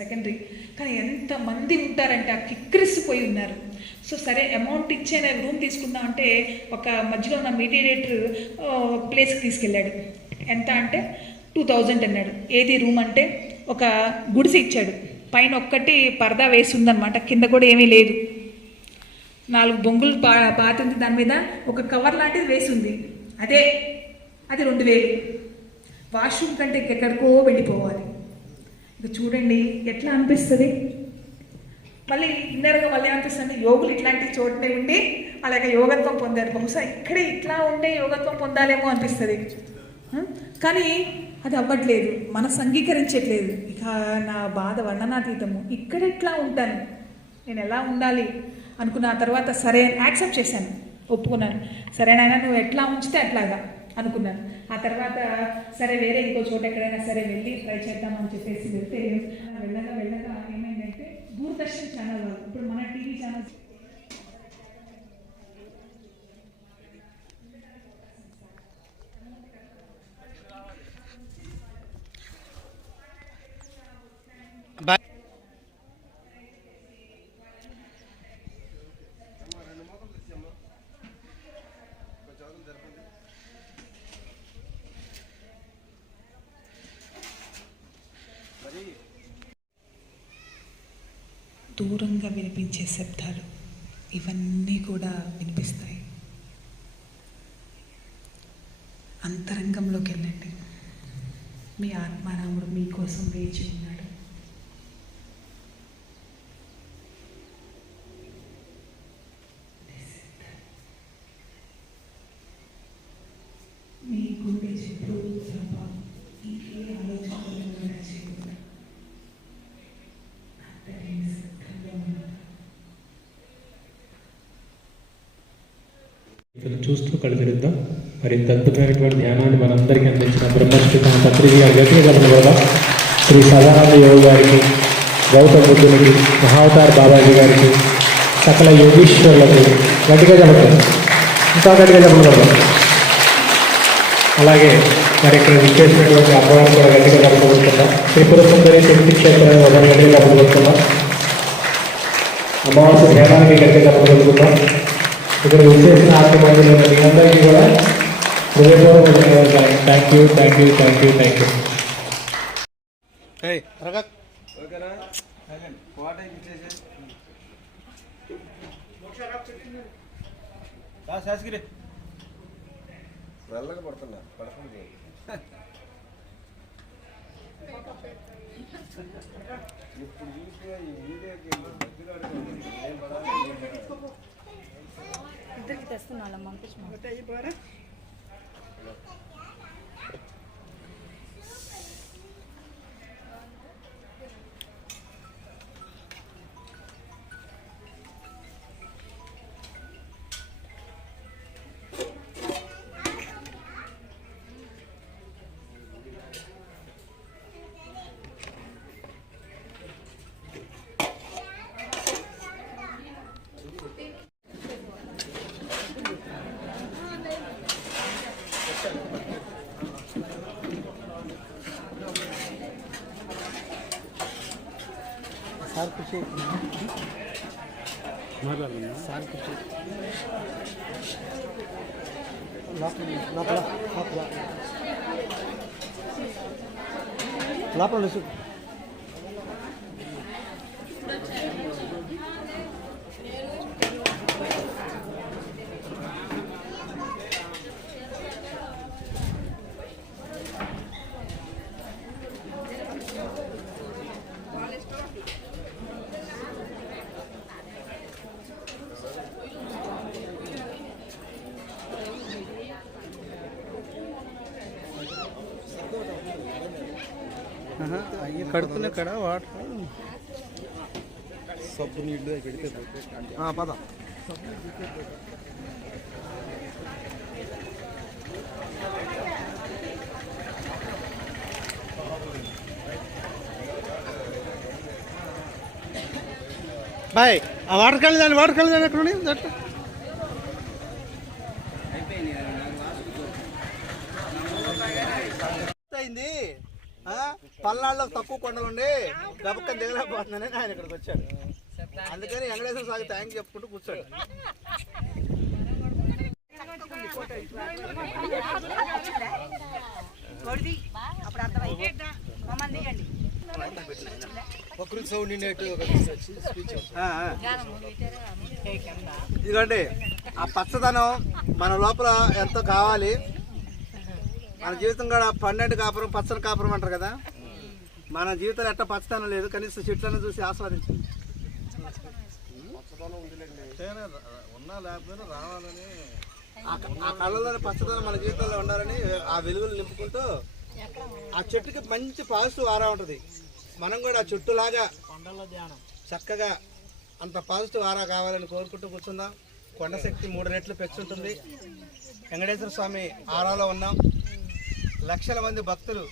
Secondary. కానీ ఎంతమంది ఉంటారంటే ఆ కిక్కిరిసిపోయి ఉన్నారు. సో సరే అమౌంట్ ఇచ్చే రూమ్ తీసుకుందాం అంటే ఒక మధ్యలో ఉన్న మీడియేటర్ ప్లేస్కి తీసుకెళ్ళాడు. ఎంత అంటే 2000 అన్నాడు. ఏది రూమ్ అంటే ఒక గుడిసె ఇచ్చాడు. పైన ఒక్కటి పరదా వేసి ఉందన్నమాట, కింద కూడా ఏమీ లేదు. 4 బొంగులు పాతుంది, దాని మీద ఒక కవర్ లాంటిది వేసి ఉంది. అది 2000. వాష్రూమ్ కంటే ఎక్కడికో వెళ్ళిపోవాలి. ఇక చూడండి ఎట్లా అనిపిస్తుంది. మళ్ళీ ఇన్నర్గా మళ్ళీ అనిపిస్తుంది యోగులు ఇట్లాంటి చోటనే ఉండి అలాగే యోగత్వం పొందారు. బహుశా ఇక్కడే ఇట్లా ఉండే యోగత్వం పొందాలేమో అనిపిస్తుంది. కానీ అది అవ్వట్లేదు, మనసు అంగీకరించట్లేదు. ఇక నా బాధ వర్ణనాతీతము. ఇక్కడ ఎట్లా ఉంటాను, నేను ఎలా ఉండాలి అనుకున్న తర్వాత సరే యాక్సెప్ట్ చేశాను, ఒప్పుకున్నాను. సరేనైనా నువ్వు ఎట్లా ఉంచితే అట్లాగా అనుకున్నాను. ఆ తర్వాత సరే వేరే ఇంకో చోట ఎక్కడైనా సరే వెళ్ళి ట్రై చేద్దామని చెప్పేసి వెళ్తే వెళ్ళగా ఏమైందంటే దూరదర్శన్ ఛానల్ వాళ్ళు, ఇప్పుడు మన టీవీ ఛానల్స్ దూరంగా వినిపించే శబ్దాలు ఇవన్నీ కూడా వినిపిస్తాయి. అంతరంగంలోకి వెళ్ళండి. మీ ఆత్మారాముడు మీకోసం వేచి ఉన్నాడు. మీ గుండె చుట్టూ ఇంకే ఆలోచనలు చేయకుండా చూస్తూ కళ్ళు తెరుద్దాం. మరి ఇంత అద్భుతమైనటువంటి ధ్యానాన్ని మనందరికీ అందించిన బ్రహ్మశ్రీ పత్రిక గారి వ్యక్తిగత కూడా శ్రీ సదానంద యోగి గారికి, గౌతమ బుద్ధునికి, మహావతార్ బాబాజీ గారికి, సకల యోగీశ్వరులకు గట్టిగా చెప్పడం, ఇంకా గట్టిగా చెప్పడం. అలాగే మరి ఇక్కడ విచ్చేసినటువంటి అమ్మవారు కూడా గట్టిగా జరపబడుతున్నాం. త్రిపుర సుందరి శక్తి క్షేత్రాన్ని ఒక గట్టిగా జరపబడుతున్నాం. అమావాస్య ధ్యానానికి గట్టిగా జరపబడుతున్నాం. ఇక్కడ విచ్చేసిన ఆత్మబంధువులు మీ అందరికీ కూడా హృదయపూర్వక ధన్యవాదాలు. Thank you. నల్లగా పడుతున్నా పడుతుంది. ఇప్పుడు చూస్తే ఈ వీడియోకి ఇద్దరికి తెస్తున్నాళ్ళం పంపించమా. సార్ కుర్చీ మాట్లాడుతున్నా. సార్ కుర్చీ లోపల కడుపునే కడ వాటర్ సబ్బు నీళ్ళు పెడితే పద. బాయ్ ఆ వాటర్ కలిదాన్ని ఎక్కడ దట్ అయింది. పల్నాడులో తక్కువ కొండలు ఉండి గబక్కని దిగలేకపోతుందని ఆయన ఇక్కడికి వచ్చాడు. అందుకని వెంకటేశ్వర స్వామి థ్యాంక్ చెప్పుకుంటూ కూర్చోడు. ఇదిగోండి ఆ పచ్చదనం మన లోపల ఎంతో కావాలి. మన జీవితం కూడా 12 కాపురం పచ్చని కాపురం అంటారు కదా, మన జీవితంలో ఎట్ట పచ్చదనం లేదు. కనీసం చెట్లను చూసి ఆస్వాదించండి. ఉన్నా లేకపోయినా రావాలని ఆ కళ్ళలోని పచ్చదనం మన జీవితంలో ఉండాలని ఆ వెలుగులు నింపుకుంటూ ఆ చెట్టుకి మంచి పాజిటివ్ ఆరా ఉంటుంది. మనం కూడా ఆ చెట్టులాగా చక్కగా అంత పాజిటివ్ ఆరా కావాలని కోరుకుంటూ కూర్చుందాం. కొండ శక్తి 3 రెట్లు పెంచుంటుంది. వెంకటేశ్వర స్వామి ఆరాలో ఉన్నాం. లక్షల మంది భక్తులు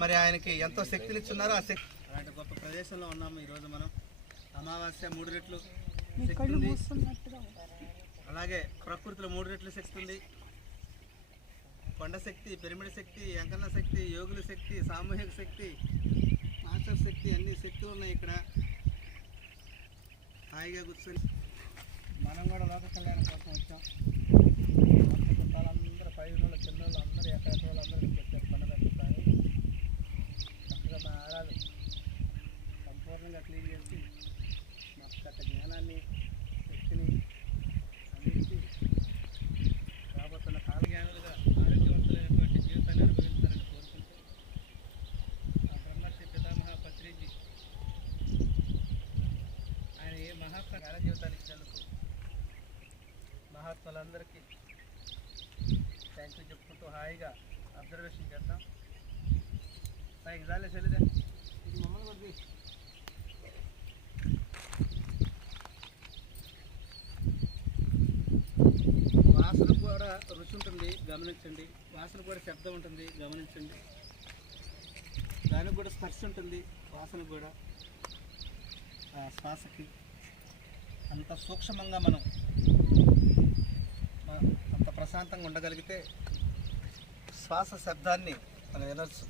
మరి ఆయనకి ఎంతో శక్తినిచ్చున్నారు. ఆ శక్తి అలాంటి గొప్ప ప్రదేశంలో ఉన్నాము ఈరోజు మనం. అమావాస్య 3 రెట్లు శక్తి ఉంది. అలాగే ప్రకృతిలో 3 రెట్లు శక్తి ఉంది. కొండ శక్తి, పిరమిడ్ శక్తి, ఎంకన్న శక్తి, యోగుల శక్తి, సామూహిక శక్తి, మాస్టర్ శక్తి, అన్ని శక్తులు ఉన్నాయి ఇక్కడ. హాయిగా కూర్చొని మనం కూడా లోక కళ్యాణం కోసం వచ్చాం. చుట్టాలందరూ పైన కింద అందరూ ఎక్కడ వాళ్ళందరూ వచ్చారు. కొండ దగ్గర చక్కగా మా ఆరాలు సంపూర్ణంగా క్లీన్ చేసి మాకు చక్క జ్ఞానాన్ని, శక్తిని అందించి రాబోతున్న కాలజ్ఞానులుగా ఆరోగ్యవంతులైనటువంటి జీవితాన్ని అనుభవించాలని కోరుకుంటూ ఆ బ్రహ్మర్షి పితామహ పత్రిజీ ఆయన ఏ మహాత్మ జీవితాన్ని ఇచ్చినందుకు మహాత్ములందరికీ థ్యాంక్ యూ చెప్పుకుంటూ హాయిగా అబ్జర్వేషన్ చేద్దాం. పైకి జాలే చెల్లిదే ఇది మమ్మల్ని కొద్ది వాసన కూడా రుచి ఉంటుంది, గమనించండి. వాసన కూడా శబ్దం ఉంటుంది, గమనించండి. దానికి కూడా స్పర్శ ఉంటుంది, వాసన కూడా శ్వాసకి. అంత సూక్ష్మంగా మనం అంత ప్రశాంతంగా ఉండగలిగితే శ్వాస శబ్దాన్ని మనం వినొచ్చు.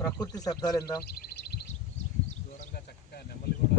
ప్రకృతి శబ్దాలు విందాం. దూరంగా చక్కగా నెమలి కూడా